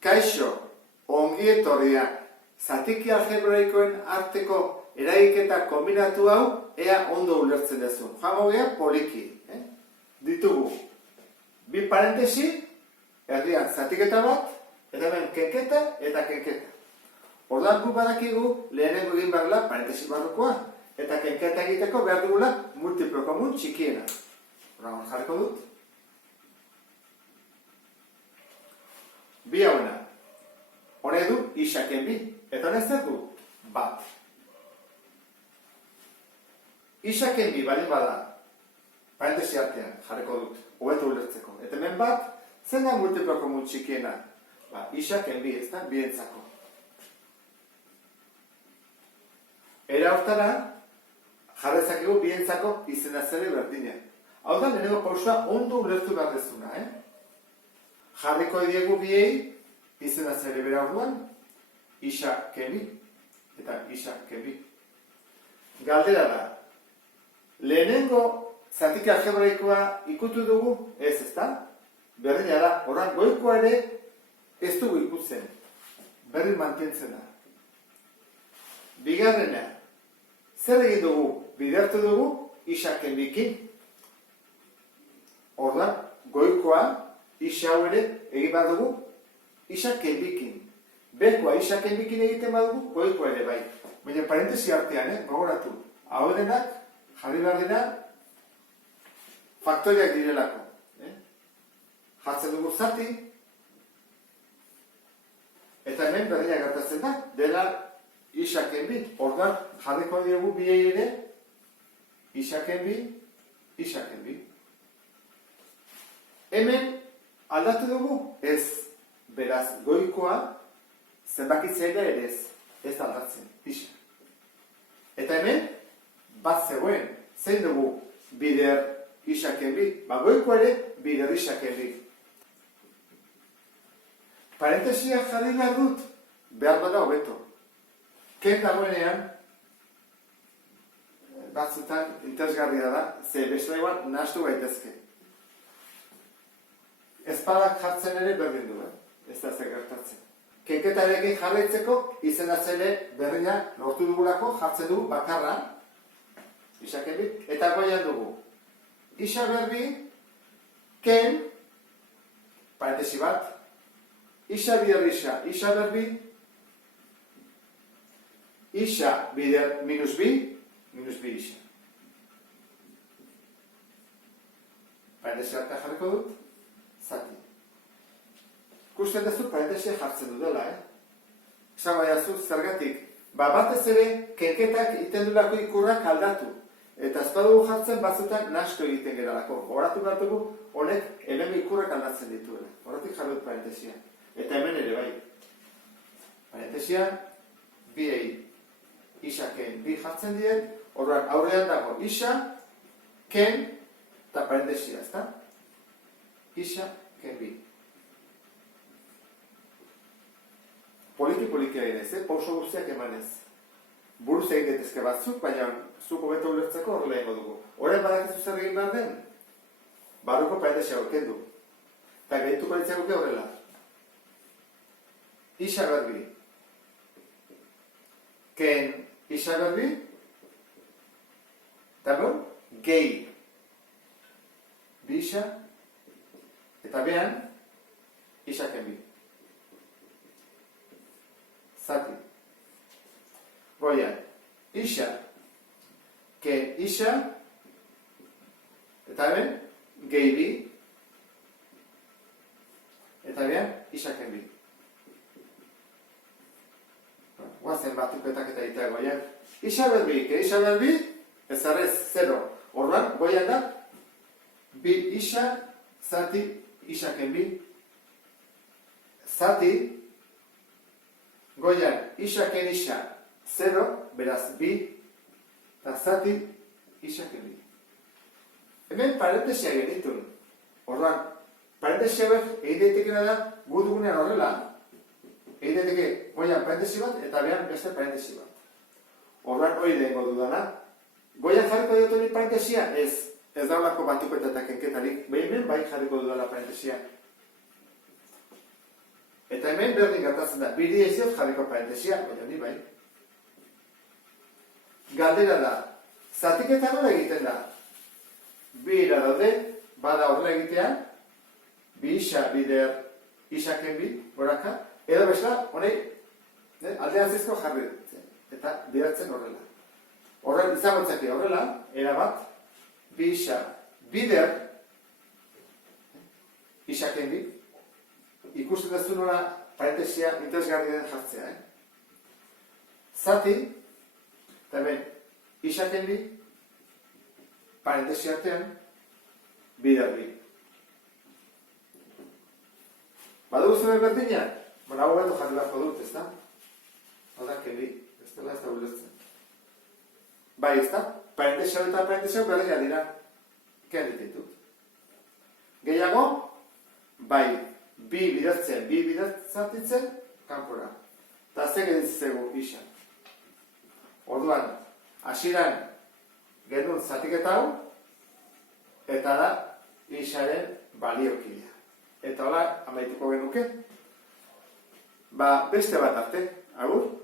Kaixo, ongi etorria, zatiki algebraikoen arteko eragiketa kombinatu hau ea ondo ulertzen duzu. Joango gea poliki. Ditugu, bi parentesi, erdian zatiketa bat, eta hemen kenketa eta kenketa. Ordan gu badakigu lehenengo egin behar parentesi barrukoa, eta kenketa egiteko behar dugula multiplo komun txikiena. Ordan jarriko dut. Bi hauna. Hone du isaken bi. Eta honek zer du? Bat. Isaken bi bali bada, parentesi artean jarriko dut, hobeto ulertzeko. Eta hemen bat, zen da multiplo komun txikiena? Isaken bi, ez da, bientzako. Era hortara, jarrezakegu bientzako izena zere berdina. Hau da, lehenengo pausua ondo ulertu behar dezuna, Jarriko diegu biei, izena zere bera orduan, isaken bi, eta isaken bi. Galdera da, lehenengo zatik algebraikoa ikutu dugu, ez da? Berdina da, oran goikoa ere ez dugu ikutzen, berdin mantentzen da. Bigarrena, zer egin dugu, bidertu dugu, isaken bikin. Ordan, goikoa, isa hau ere egin behar dugu, isaken bikin. Bekoa isaken bikin egiten badugu, goikoa ere bai. Baina parentesi artean, gogoratu, hau denak, jarri behar dira, faktoriak direlako. Jartzen dugu zati, eta hemen berdina gertatzen da, dela isaken bi. Ordan jarriko diegu biei ere, isaken bi, isaken bi. Hemen aldatu dugu, ez. Beraz, goikoa, zenbakitzailea ere ez aldatzen, isa. Eta hemen, bat zegoen, zein dugu bider isaken bi, goikoa ere bider isaken bi. Parentesia jarri behar dut, behar bada hobeto. Ken dagoenean, batzutan interesgarria da, ze beste eguan nahastu gaitezke. Ezpadak jartzen ere berdin du, ez da zer gertatzen. Kenketarekin jarraitzeko izena zele berdina lortu dugulako jartzen dugu bakarra, isaken bi, eta goian dugu. Isa berbi, ken, parentesi bat, isa bider isa berbi, isa bider minus bi isa. Parentesi bat jarriko dut, zati. Ikusten duzu parentesia jartzen dudela, Esan baiazu zergatik. Batez ere, kenketak iten dulako ikurrak aldatu. Eta ez badugu jartzen batzutan nasko egiten geralako. Horatu behar dugu, honek hemen ikurrak aldatzen dituela. Horatik jarri dut parentesia. Eta hemen ere bai. Parentesia, biei isaken bi jartzen dien, horrean aurrean dago isa, ken, eta parentesia, ezta? Isa, ken bi. Poliki-polikia ginez, pauso guztiak emanez. Buruz egin detezke batzuk, baina zuk hobeto ulertzeko horrela egingo dugu. Horren badakizu zer egin behar den? Barruko parentesia horken du. Eta gehituko ditzaguke horrela. Isa berbi. Ken isa berbi. Eta bon, gehi. Bi isa. Eta behan, isaken bi. Zati. Goian, isa, ken isa, eta hemen, gehi bi, eta behan, isaken bi. Guazen batuketak eta egitea goian. Isa berbi, ken isa berbi, ez arrez, 0. Orduan, goian da, bi isa, zati, isaken bi, zati, goian, isaken isa, 0, beraz, bi, eta zati, isaken bi. Hemen parentesia genitun. Orduan, parentesia hauek egin daitekena da, gu dugunean horrela, egin daiteke goian parentesi bat, eta behan beste parentesi bat. Orduan, hori dengo dudana. Goian jarriko dut hori parentesia? Ez daulako batuketa eta kenketarik. Hemen bai jarriko dudala parentesia. Eta hemen berdin gertatzen da, biri eziot jarriko parentesia, baina ni bai. Galdera da, zatiketa nola egiten da? Bi ira daude, bada horrela egitea, bi isa, bider, isaken bi, goraka, edo bezala, honei, alderantzizko jarri ditzen, eta bideratzen horrela. Horrela, izagotzake horrela, erabat, bi isa, bider, isaken bi, ikusten duzu nola parentesia interesgarri den jartzea, Zati, eta hemen, isaken bi, parentesia artean, bider bi. Badugu zuen berdina? Bueno, hau beto jarri beharko dut, ez da? Hau da, ken bi, ez da ulertzen. Bai, ez da? Parentesia eta parentesia berdina dira. Ken ditut. Gehiago, bai, bi bidertzatitzen, kanpora. Eta ze geditzegu isa. Orduan, hasieran genuen zatiketa hau, eta da isaren baliokidea. Eta hola, amaituko genuke. Beste bat arte, agur.